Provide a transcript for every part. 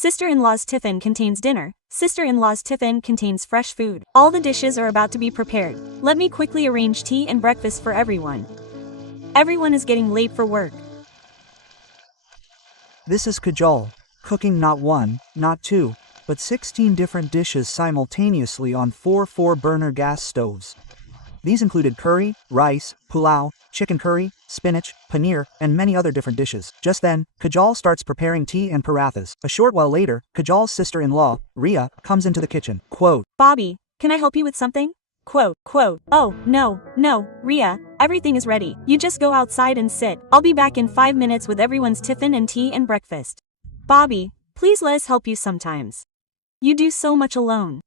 Sister-in-law's tiffin contains dinner. Sister-in-law's tiffin contains fresh food. All the dishes are about to be prepared. Let me quickly arrange tea and breakfast for everyone. Everyone is getting late for work. This is Kajal, cooking not one, not two, but 16 different dishes simultaneously on 4-burner gas stoves. These included curry, rice, pulao, chicken curry, spinach, paneer, and many other different dishes. Just then, Kajal starts preparing tea and parathas. A short while later, Kajal's sister-in-law, Ria, comes into the kitchen. Quote, Bobby, can I help you with something? Quote, oh, no, Ria, everything is ready. You just go outside and sit. I'll be back in 5 minutes with everyone's tiffin and tea and breakfast. Bobby, please let us help you sometimes. You do so much alone.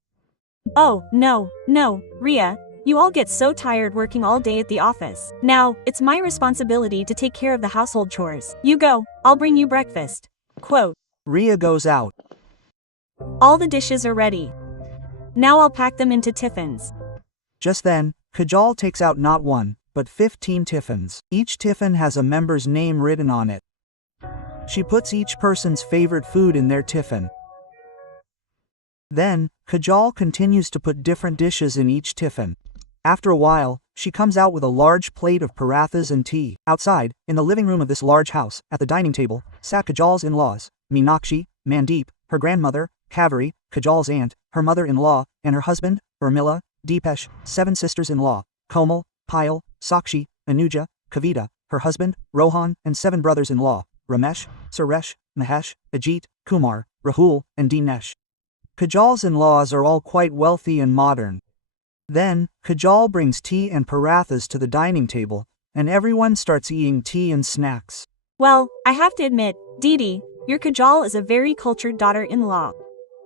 Oh, no, Ria. You all get so tired working all day at the office. Now, it's my responsibility to take care of the household chores. You go, I'll bring you breakfast. Quote, Ria goes out. All the dishes are ready. Now I'll pack them into tiffins. Just then, Kajal takes out not one, but 15 tiffins. Each tiffin has a member's name written on it. She puts each person's favorite food in their tiffin. Then, Kajal continues to put different dishes in each tiffin. After a while, she comes out with a large plate of parathas and tea. Outside, in the living room of this large house, at the dining table, sat Kajal's in-laws, Meenakshi, Mandeep, her grandmother, Kaveri, Kajal's aunt, her mother-in-law, and her husband, Urmila, Deepesh, 7 sisters-in-law, Komal, Payal, Sakshi, Anuja, Kavita, her husband, Rohan, and 7 brothers-in-law, Ramesh, Suresh, Mahesh, Ajit, Kumar, Rahul, and Dinesh. Kajal's in-laws are all quite wealthy and modern. Then, Kajal brings tea and parathas to the dining table, and everyone starts eating tea and snacks. Well, I have to admit, Didi, your Kajal is a very cultured daughter-in-law.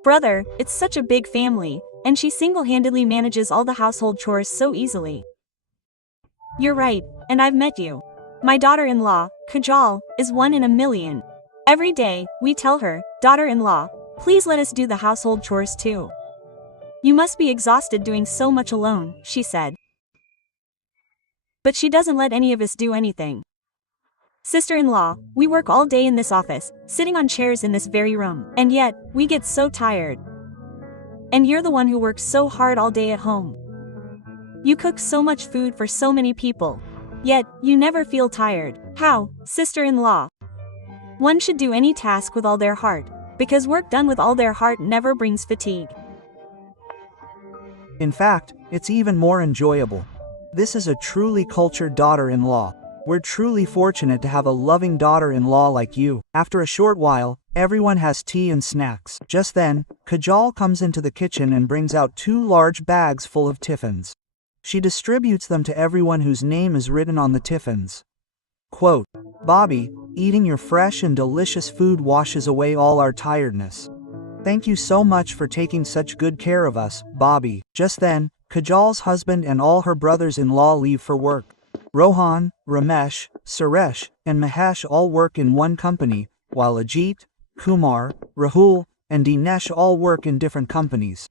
Brother, it's such a big family, and she single-handedly manages all the household chores so easily. You're right, and I've met you. My daughter-in-law, Kajal, is 1 in a million. Every day, we tell her, daughter-in-law, please let us do the household chores too. You must be exhausted doing so much alone, she said. But she doesn't let any of us do anything. Sister-in-law, we work all day in this office, sitting on chairs in this very room, and yet, we get so tired. And you're the one who works so hard all day at home. You cook so much food for so many people. Yet, you never feel tired. How, sister-in-law? One should do any task with all their heart, because work done with all their heart never brings fatigue. In fact, it's even more enjoyable. This is a truly cultured daughter-in-law. We're truly fortunate to have a loving daughter-in-law like you. After a short while, everyone has tea and snacks. Just then, Kajal comes into the kitchen and brings out 2 large bags full of tiffins. She distributes them to everyone whose name is written on the tiffins. Quote, Bobby, eating your fresh and delicious food washes away all our tiredness. Thank you so much for taking such good care of us, Bobby. Just then, Kajal's husband and all her brothers-in-law leave for work. Rohan, Ramesh, Suresh, and Mahesh all work in one company, while Ajit, Kumar, Rahul, and Dinesh all work in different companies.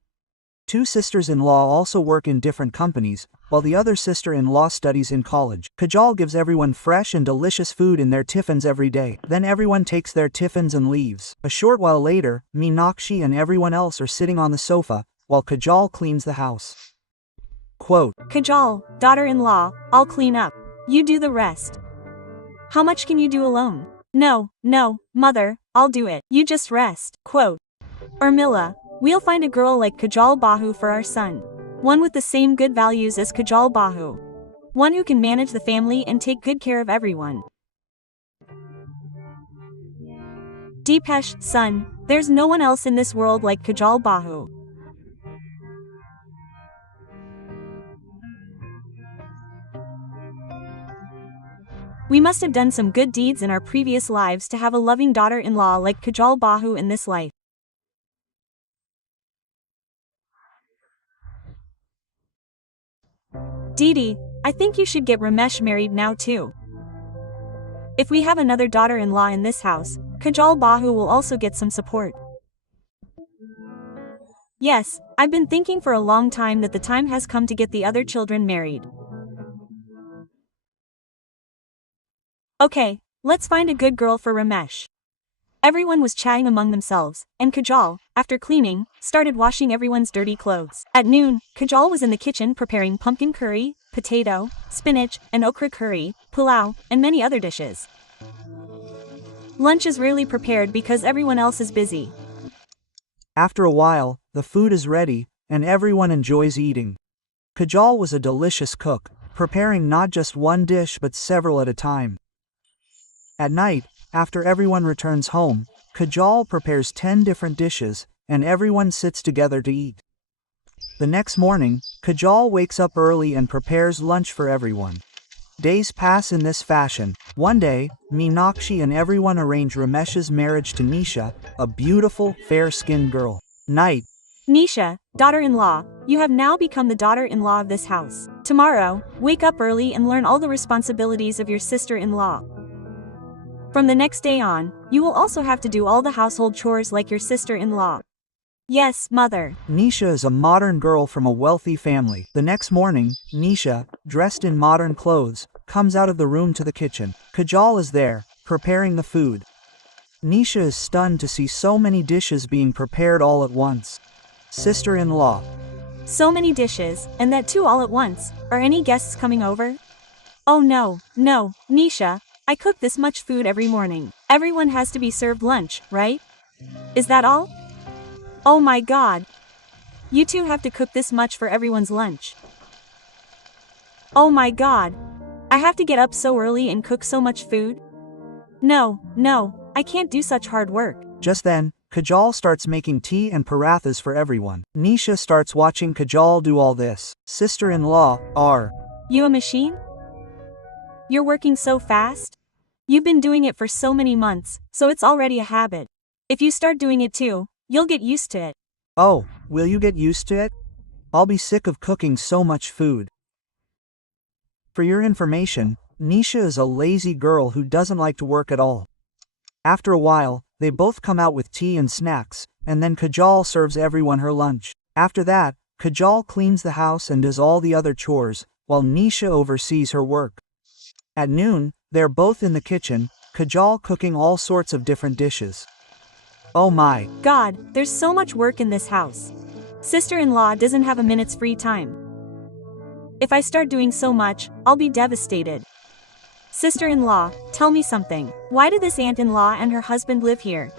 2 sisters-in-law also work in different companies, while the other sister-in-law studies in college. Kajal gives everyone fresh and delicious food in their tiffins every day. Then everyone takes their tiffins and leaves. A short while later, Meenakshi and everyone else are sitting on the sofa, while Kajal cleans the house. Quote, Kajal, daughter-in-law, I'll clean up. You do the rest. How much can you do alone? No, mother, I'll do it. You just rest. Quote, Urmila, we'll find a girl like Kajal Bahu for our son. One with the same good values as Kajal Bahu. One who can manage the family and take good care of everyone. Deepesh, son, there's no one else in this world like Kajal Bahu. We must have done some good deeds in our previous lives to have a loving daughter-in-law like Kajal Bahu in this life. Didi, I think you should get Ramesh married now too. If we have another daughter-in-law in this house, Kajal Bahu will also get some support. Yes, I've been thinking for a long time that the time has come to get the other children married. Okay, let's find a good girl for Ramesh. Everyone was chatting among themselves, and Kajal, after cleaning, started washing everyone's dirty clothes. At noon, Kajal was in the kitchen preparing pumpkin curry, potato, spinach, and okra curry, pulao, and many other dishes. Lunch is rarely prepared because everyone else is busy. After a while, the food is ready, and everyone enjoys eating. Kajal was a delicious cook, preparing not just one dish but several at a time. At night, after everyone returns home, Kajal prepares 10 different dishes, and everyone sits together to eat. The next morning, Kajal wakes up early and prepares lunch for everyone. Days pass in this fashion. One day, Meenakshi and everyone arrange Ramesh's marriage to Nisha, a beautiful, fair-skinned girl. Night. Nisha, daughter-in-law, you have now become the daughter-in-law of this house. Tomorrow, wake up early and learn all the responsibilities of your sister-in-law. From the next day on, you will also have to do all the household chores like your sister-in-law. Yes, mother. Nisha is a modern girl from a wealthy family. The next morning, Nisha, dressed in modern clothes, comes out of the room to the kitchen. Kajal is there, preparing the food. Nisha is stunned to see so many dishes being prepared all at once. Sister-in-law. So many dishes, and that too all at once. Are any guests coming over? Oh no, Nisha, I cook this much food every morning. Everyone has to be served lunch, right? Is that all? Oh my god. You two have to cook this much for everyone's lunch. Oh my god. I have to get up so early and cook so much food? No, I can't do such hard work. Just then, Kajal starts making tea and parathas for everyone. Nisha starts watching Kajal do all this. Sister-in-law, are you a machine? You're working so fast? You've been doing it for so many months, so it's already a habit. If you start doing it too, you'll get used to it. Oh, will you get used to it? I'll be sick of cooking so much food. For your information, Nisha is a lazy girl who doesn't like to work at all. After a while, they both come out with tea and snacks, and then Kajal serves everyone her lunch. After that, Kajal cleans the house and does all the other chores, while Nisha oversees her work. At noon, they're both in the kitchen, Kajal cooking all sorts of different dishes. Oh my god, there's so much work in this house. Sister-in-law doesn't have a minute's free time. If I start doing so much, I'll be devastated. Sister-in-law, tell me something. Why do this aunt-in-law and her husband live here?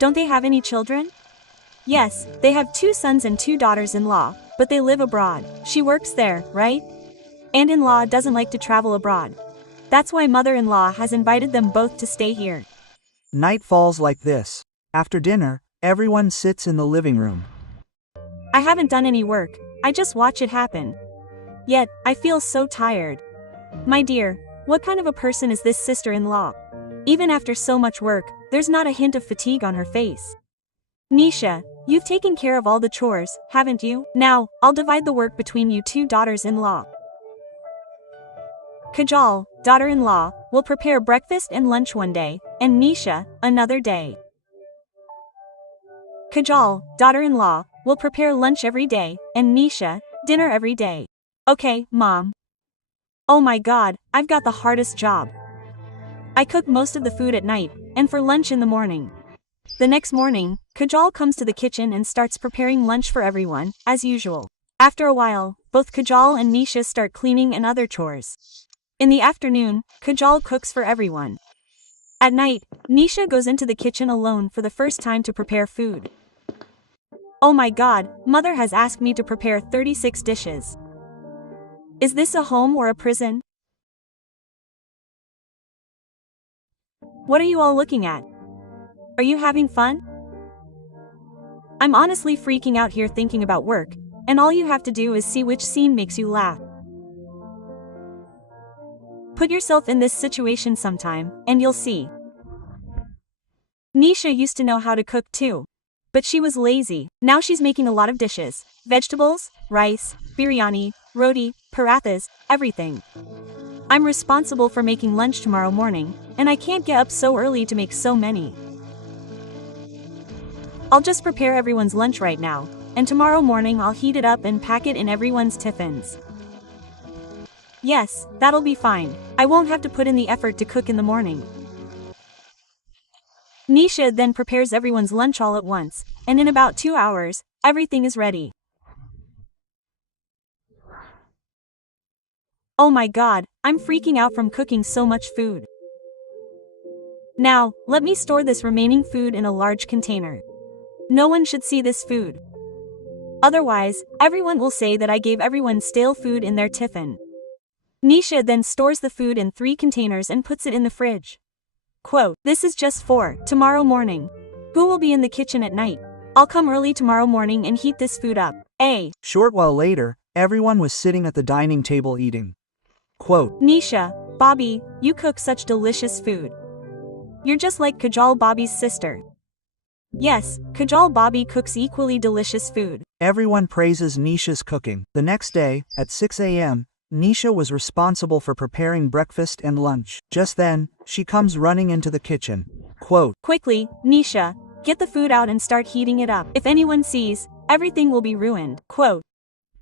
Don't they have any children? Yes, they have 2 sons and 2 daughters-in-law, but they live abroad. She works there, right? Aunt-in-law doesn't like to travel abroad. That's why mother-in-law has invited them both to stay here. Night falls like this. After dinner, everyone sits in the living room. I haven't done any work, I just watch it happen. Yet, I feel so tired. My dear, what kind of a person is this sister-in-law? Even after so much work, there's not a hint of fatigue on her face. Nisha, you've taken care of all the chores, haven't you? Now, I'll divide the work between you 2 daughters-in-law. Kajal, daughter-in-law, will prepare breakfast and lunch one day, and Nisha, another day. Kajal, daughter-in-law, will prepare lunch every day, and Nisha, dinner every day. Okay, Mom. Oh my god, I've got the hardest job. I cook most of the food at night, and for lunch in the morning. The next morning, Kajal comes to the kitchen and starts preparing lunch for everyone, as usual. After a while, both Kajal and Nisha start cleaning and other chores. In the afternoon, Kajal cooks for everyone. At night, Nisha goes into the kitchen alone for the first time to prepare food. Oh my god, mother has asked me to prepare 36 dishes. Is this a home or a prison? What are you all looking at? Are you having fun? I'm honestly freaking out here thinking about work, and all you have to do is see which scene makes you laugh. Put yourself in this situation sometime, and you'll see. Nisha used to know how to cook too. But she was lazy. Now she's making a lot of dishes. Vegetables, rice, biryani, roti, parathas, everything. I'm responsible for making lunch tomorrow morning, and I can't get up so early to make so many. I'll just prepare everyone's lunch right now, and tomorrow morning I'll heat it up and pack it in everyone's tiffins. Yes, that'll be fine. I won't have to put in the effort to cook in the morning. Nisha then prepares everyone's lunch all at once, and in about 2 hours, everything is ready. Oh my god, I'm freaking out from cooking so much food. Now, let me store this remaining food in a large container. No one should see this food. Otherwise, everyone will say that I gave everyone stale food in their tiffin. Nisha then stores the food in 3 containers and puts it in the fridge. Quote, this is just for tomorrow morning. Who will be in the kitchen at night? I'll come early tomorrow morning and heat this food up. A short while later, everyone was sitting at the dining table eating. Quote, Nisha, Bobby, you cook such delicious food. You're just like Kajal Bobby's sister. Yes, Kajal Bobby cooks equally delicious food. Everyone praises Nisha's cooking. The next day, at 6 a.m., Nisha was responsible for preparing breakfast and lunch. Just then, she comes running into the kitchen. Quote, quickly, Nisha, get the food out and start heating it up. If anyone sees, everything will be ruined. Quote,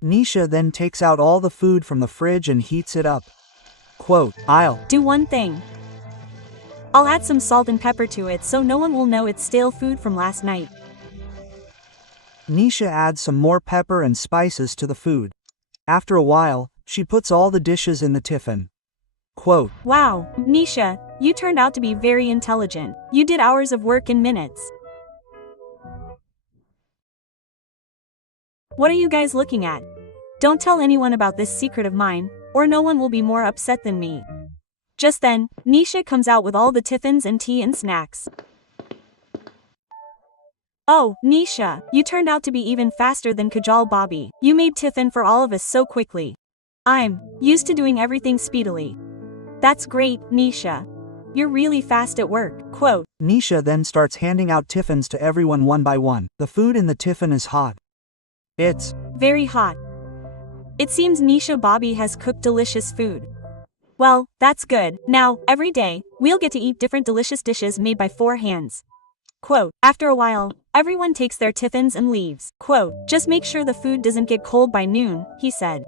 Nisha then takes out all the food from the fridge and heats it up. Quote, I'll do one thing. I'll add some salt and pepper to it so no one will know it's stale food from last night. Nisha adds some more pepper and spices to the food. After a while, she puts all the dishes in the tiffin. Quote, wow, Nisha, you turned out to be very intelligent. You did hours of work in minutes. What are you guys looking at? Don't tell anyone about this secret of mine, or no one will be more upset than me. Just then, Nisha comes out with all the tiffins and tea and snacks. Oh, Nisha, you turned out to be even faster than Kajal Bobby. You made tiffin for all of us so quickly. I'm used to doing everything speedily. That's great, Nisha. You're really fast at work. Quote, Nisha then starts handing out tiffins to everyone one by one. The food in the tiffin is hot. It's very hot. It seems Nisha Bobby has cooked delicious food. Well, that's good. Now, every day, we'll get to eat different delicious dishes made by 4 hands. Quote, after a while, everyone takes their tiffins and leaves. Quote, just make sure the food doesn't get cold by noon, he said.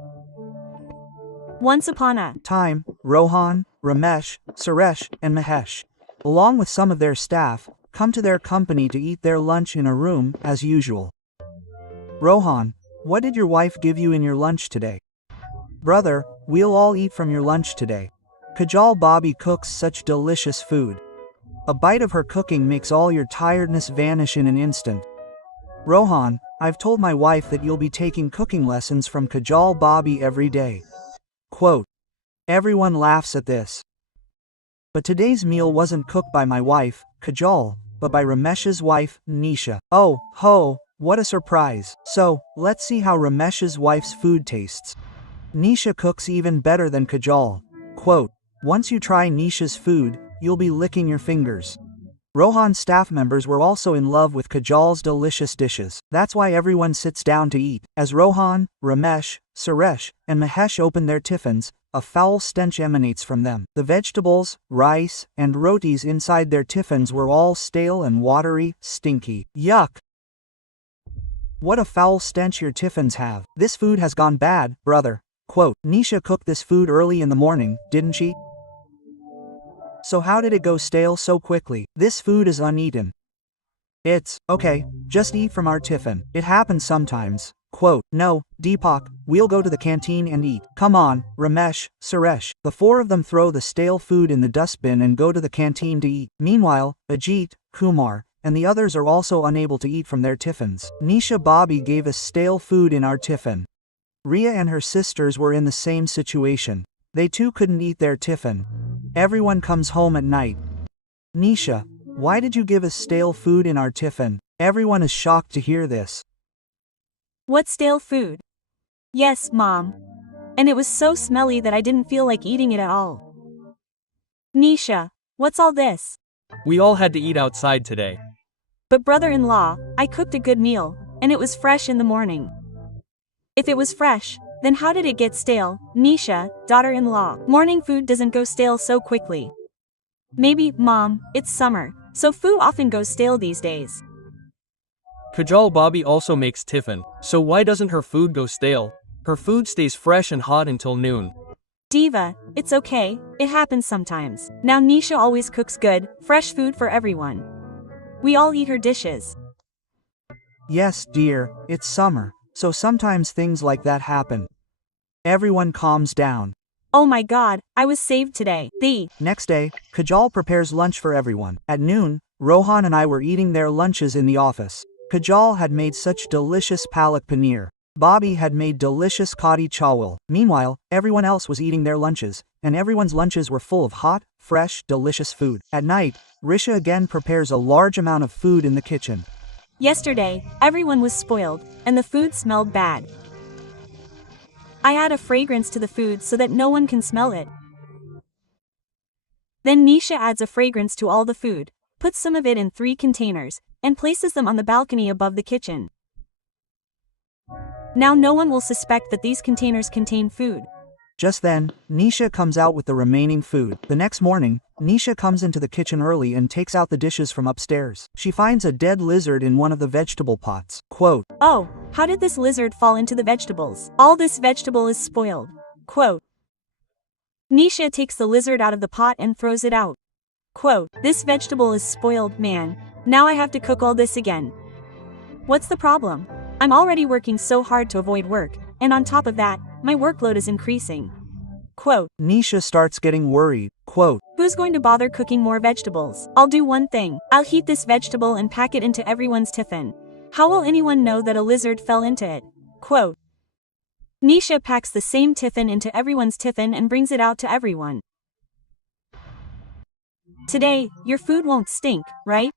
Once upon a time, Rohan, Ramesh, Suresh, and Mahesh, along with some of their staff, come to their company to eat their lunch in a room, as usual. Rohan, what did your wife give you in your lunch today? Brother, we'll all eat from your lunch today. Kajal Bobby cooks such delicious food. A bite of her cooking makes all your tiredness vanish in an instant. Rohan, I've told my wife that you'll be taking cooking lessons from Kajal Bobby every day. Quote, everyone laughs at this. But today's meal wasn't cooked by my wife, Kajal, but by Ramesh's wife, Nisha. Oh, ho, what a surprise. So, let's see how Ramesh's wife's food tastes. Nisha cooks even better than Kajal. Quote, once you try Nisha's food, you'll be licking your fingers. Rohan's staff members were also in love with Kajal's delicious dishes. That's why everyone sits down to eat. As Rohan, Ramesh, Suresh, and Mahesh open their tiffins, a foul stench emanates from them. The vegetables, rice, and rotis inside their tiffins were all stale and watery, stinky. Yuck! What a foul stench your tiffins have. This food has gone bad, brother. Quote, Nisha cooked this food early in the morning, didn't she? So how did it go stale so quickly? This food is uneaten. It's okay, just eat from our tiffin. It happens sometimes. Quote, no, Deepak, we'll go to the canteen and eat. Come on, Ramesh, Suresh. The 4 of them throw the stale food in the dustbin and go to the canteen to eat. Meanwhile, Ajit, Kumar, and the others are also unable to eat from their tiffins. Nisha Bobby gave us stale food in our tiffin. Ria and her sisters were in the same situation. They too couldn't eat their tiffin. Everyone comes home at night. Nisha, why did you give us stale food in our tiffin? Everyone is shocked to hear this. What stale food? Yes, Mom. And it was so smelly that I didn't feel like eating it at all. Nisha, what's all this? We all had to eat outside today. But brother-in-law, I cooked a good meal, and it was fresh in the morning. If it was fresh, then how did it get stale? Nisha, daughter-in-law, morning food doesn't go stale so quickly. Maybe, Mom, it's summer, so food often goes stale these days. Kajal Bobby also makes tiffin, so why doesn't her food go stale? Her food stays fresh and hot until noon. Diva, it's okay, it happens sometimes. Now Nisha always cooks good, fresh food for everyone. We all eat her dishes. Yes, dear, it's summer, so sometimes things like that happen. Everyone calms down. Oh my god, I was saved today. The Next day, Kajal prepares lunch for everyone. At noon, Rohan and I were eating their lunches in the office. Kajal had made such delicious palak paneer. Bobby had made delicious kadi chawal. Meanwhile, everyone else was eating their lunches, and everyone's lunches were full of hot, fresh, delicious food. At night, Risha again prepares a large amount of food in the kitchen. Yesterday, everyone was spoiled, and the food smelled bad. I add a fragrance to the food so that no one can smell it. Then Nisha adds a fragrance to all the food, puts some of it in 3 containers, and places them on the balcony above the kitchen. Now no one will suspect that these containers contain food. Just then, Nisha comes out with the remaining food. The next morning, Nisha comes into the kitchen early and takes out the dishes from upstairs. She finds a dead lizard in one of the vegetable pots. Quote, "Oh, how did this lizard fall into the vegetables? All this vegetable is spoiled." Quote. Nisha takes the lizard out of the pot and throws it out. Quote, "This vegetable is spoiled, man. Now I have to cook all this again. What's the problem? I'm already working so hard to avoid work, and on top of that, my workload is increasing." Quote. Nisha starts getting worried. Quote, "Who's going to bother cooking more vegetables? I'll do one thing. I'll heat this vegetable and pack it into everyone's tiffin. How will anyone know that a lizard fell into it?" Quote. Nisha packs the same tiffin into everyone's tiffin and brings it out to everyone. "Today, your food won't stink, right?"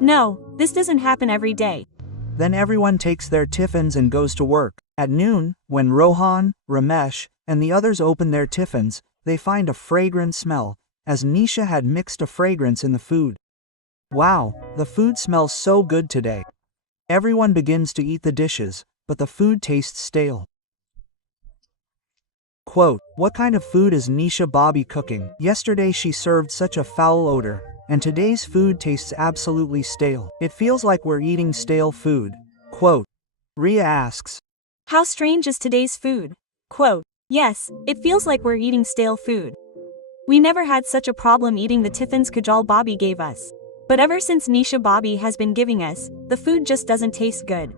"No, this doesn't happen every day." Then everyone takes their tiffins and goes to work. At noon, when Rohan, Ramesh, and the others open their tiffins, they find a fragrant smell, as Nisha had mixed a fragrance in the food. Wow, the food smells so good today. Everyone begins to eat the dishes, but the food tastes stale. Quote, "What kind of food is Nisha Bobby cooking? Yesterday she served such a foul odor, and today's food tastes absolutely stale. It feels like we're eating stale food." Quote, Ria asks, "How strange is today's food?" Quote, "Yes, it feels like we're eating stale food. We never had such a problem eating the tiffins Kajal Bobby gave us. But ever since Nisha Bobby has been giving us, the food just doesn't taste good."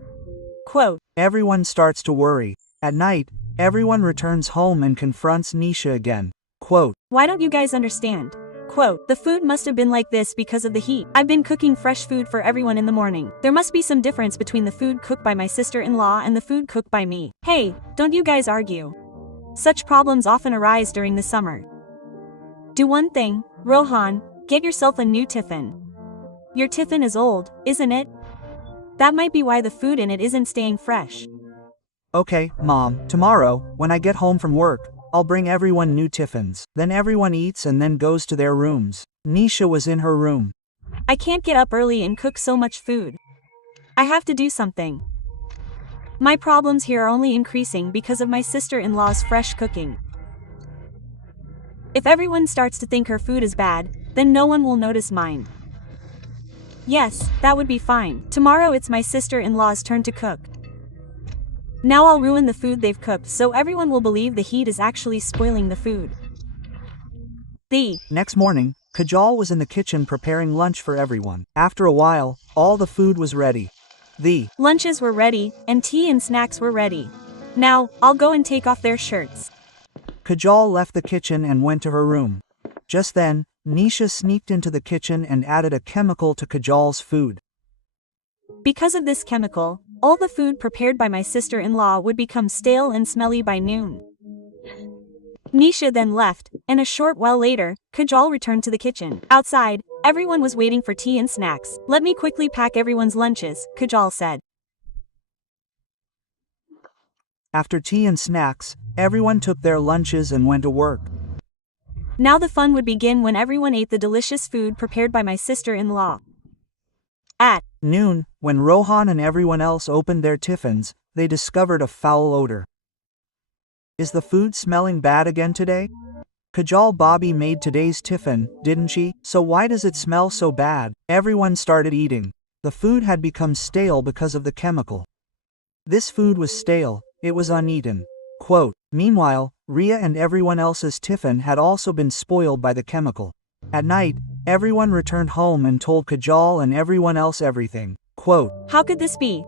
Quote, Everyone starts to worry. At night, everyone returns home and confronts Nisha again. Quote, "Why don't you guys understand?" Quote, "The food must have been like this because of the heat. I've been cooking fresh food for everyone in the morning. There must be some difference between the food cooked by my sister-in-law and the food cooked by me. Hey, don't you guys argue. Such problems often arise during the summer. Do one thing, Rohan, get yourself a new tiffin. Your tiffin is old, isn't it? That might be why the food in it isn't staying fresh." Okay, Mom, tomorrow, when I get home from work, I'll bring everyone new tiffins. Then everyone eats and then goes to their rooms. Nisha was in her room. "I can't get up early and cook so much food. I have to do something. My problems here are only increasing because of my sister-in-law's fresh cooking. If everyone starts to think her food is bad, then no one will notice mine. Yes, that would be fine. Tomorrow it's my sister-in-law's turn to cook. Now I'll ruin the food they've cooked so everyone will believe the heat is actually spoiling the food." The Next morning, Kajal was in the kitchen preparing lunch for everyone. After a while, all the food was ready. The lunches were ready, and tea and snacks were ready. Now, I'll go and take off their shirts. Kajal left the kitchen and went to her room. Just then, Nisha sneaked into the kitchen and added a chemical to Kajal's food. Because of this chemical, all the food prepared by my sister-in-law would become stale and smelly by noon. Nisha then left, and a short while later, Kajal returned to the kitchen. Outside, everyone was waiting for tea and snacks. "Let me quickly pack everyone's lunches," Kajal said. After tea and snacks, everyone took their lunches and went to work. Now the fun would begin when everyone ate the delicious food prepared by my sister-in-law. At noon, when Rohan and everyone else opened their tiffins, they discovered a foul odor. Is the food smelling bad again today? Kajal Bobby made today's tiffin, didn't she? So why does it smell so bad? Everyone started eating. The food had become stale because of the chemical. This food was stale, it was uneaten. Quote, Meanwhile, Ria and everyone else's tiffin had also been spoiled by the chemical. At night, Everyone returned home and told Kajal and everyone else everything. Quote, How could this be?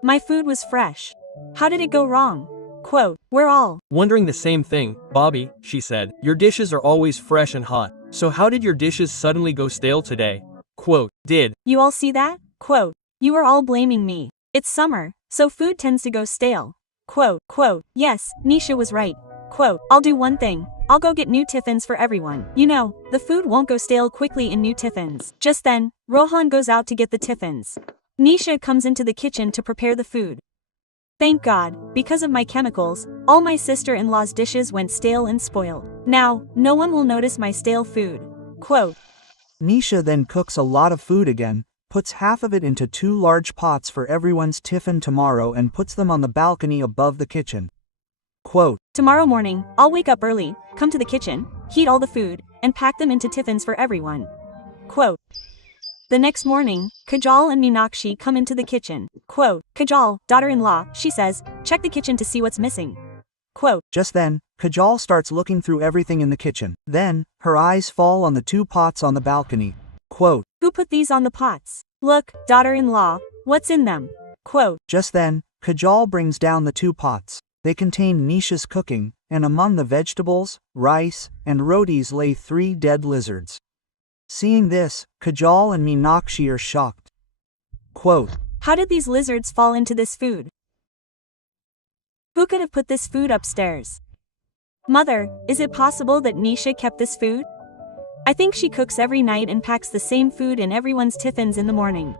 My food was fresh. How did it go wrong? Quote, We're all wondering the same thing, Bobby, she said. Your dishes are always fresh and hot. So how did your dishes suddenly go stale today? Quote, Did You all see that? Quote, You are all blaming me. It's summer, so food tends to go stale. Quote, Yes, Nisha was right. Quote, I'll do one thing. I'll go get new tiffins for everyone. You know, the food won't go stale quickly in new tiffins. Just then, Rohan goes out to get the tiffins. Nisha comes into the kitchen to prepare the food. Thank God, because of my chemicals, all my sister-in-law's dishes went stale and spoiled. Now, no one will notice my stale food. Quote, Nisha then cooks a lot of food again, puts half of it into 2 large pots for everyone's tiffin tomorrow and puts them on the balcony above the kitchen. Quote, Tomorrow morning, I'll wake up early, come to the kitchen, heat all the food, and pack them into tiffins for everyone. Quote, The next morning, Kajal and Meenakshi come into the kitchen. Quote, Kajal, daughter-in-law, she says, check the kitchen to see what's missing. Quote, Just then, Kajal starts looking through everything in the kitchen. Then, her eyes fall on the 2 pots on the balcony. Quote, Who put these on the pots? Look, daughter-in-law, what's in them? Quote, Just then, Kajal brings down the 2 pots. They contain Nisha's cooking, and among the vegetables, rice, and rotis lay 3 dead lizards. Seeing this, Kajal and Meenakshi are shocked. Quote, How did these lizards fall into this food? Who could have put this food upstairs? Mother, is it possible that Nisha kept this food? I think she cooks every night and packs the same food in everyone's tiffins in the morning.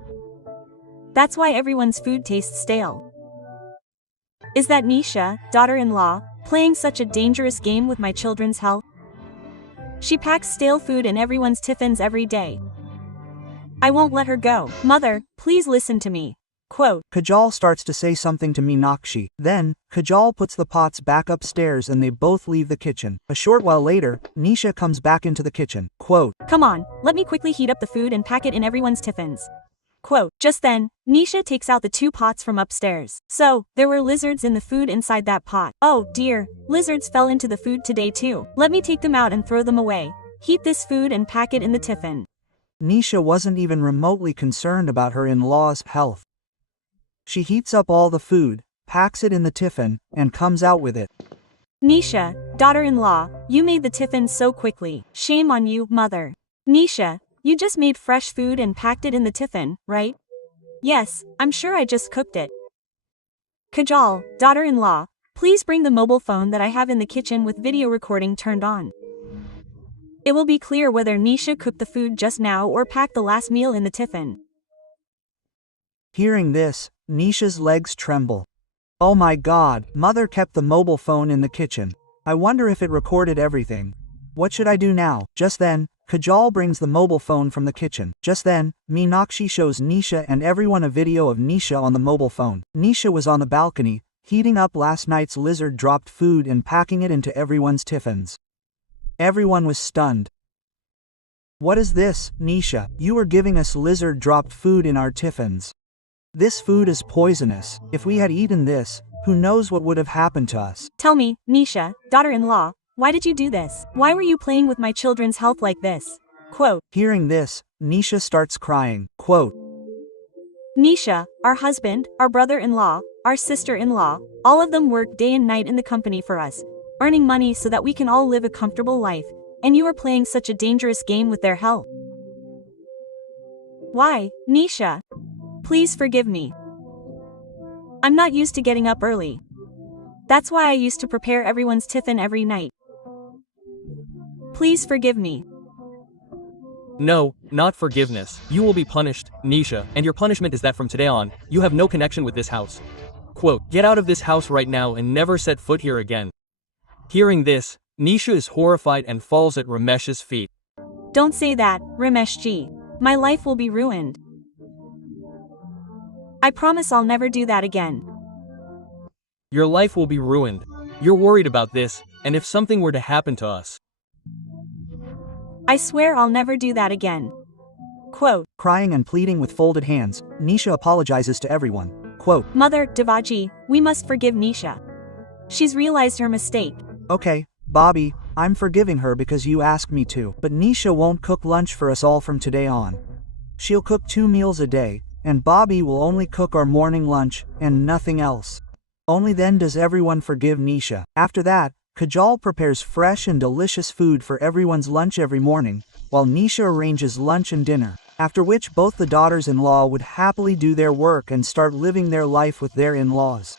That's why everyone's food tastes stale. Is that Nisha, daughter-in-law, playing such a dangerous game with my children's health? She packs stale food in everyone's tiffins every day. I won't let her go. Mother, please listen to me. Quote, Kajal starts to say something to Meenakshi. Then, Kajal puts the pots back upstairs and they both leave the kitchen. A short while later, Nisha comes back into the kitchen. Quote, Come on, let me quickly heat up the food and pack it in everyone's tiffins. Quote, Just then, Nisha takes out the 2 pots from upstairs. So, there were lizards in the food inside that pot. Oh dear, lizards fell into the food today too. Let me take them out and throw them away. Heat this food and pack it in the tiffin. Nisha wasn't even remotely concerned about her in-law's health. She heats up all the food, packs it in the tiffin, and comes out with it. Nisha, daughter-in-law, you made the tiffin so quickly. Shame on you, mother. Nisha, you just made fresh food and packed it in the tiffin, right? Yes, I'm sure I just cooked it. Kajal, daughter-in-law, please bring the mobile phone that I have in the kitchen with video recording turned on. It will be clear whether Nisha cooked the food just now or packed the last meal in the tiffin. Hearing this, Nisha's legs tremble. Oh my God, Mother kept the mobile phone in the kitchen. I wonder if it recorded everything. What should I do now? Just then, Kajal brings the mobile phone from the kitchen. Just then, Meenakshi shows Nisha and everyone a video of Nisha on the mobile phone. Nisha was on the balcony, heating up last night's lizard-dropped food and packing it into everyone's tiffins. Everyone was stunned. What is this, Nisha? You are giving us lizard-dropped food in our tiffins. This food is poisonous. If we had eaten this, who knows what would have happened to us? Tell me, Nisha, daughter-in-law, why did you do this? Why were you playing with my children's health like this? Quote, Hearing this, Nisha starts crying. Quote, Nisha, our husband, our brother-in-law, our sister-in-law, all of them work day and night in the company for us, earning money so that we can all live a comfortable life, and you are playing such a dangerous game with their health. Why, Nisha? Please forgive me. I'm not used to getting up early. That's why I used to prepare everyone's tiffin every night. Please forgive me. No, not forgiveness. You will be punished, Nisha, and your punishment is that from today on, you have no connection with this house. Quote, Get out of this house right now and never set foot here again. Hearing this, Nisha is horrified and falls at Ramesh's feet. Don't say that, Rameshji. My life will be ruined. I promise I'll never do that again. Your life will be ruined. You're worried about this, and if something were to happen to us. I swear I'll never do that again. Quote, Crying and pleading with folded hands, Nisha apologizes to everyone. Quote, Mother, Devaji, we must forgive Nisha. She's realized her mistake. Okay, Bobby, I'm forgiving her because you asked me to, but Nisha won't cook lunch for us all from today on. She'll cook 2 meals a day, and Bobby will only cook our morning lunch, and nothing else. Only then does everyone forgive Nisha. After that, Kajal prepares fresh and delicious food for everyone's lunch every morning, while Nisha arranges lunch and dinner, after which both the daughters-in-law would happily do their work and start living their life with their in-laws.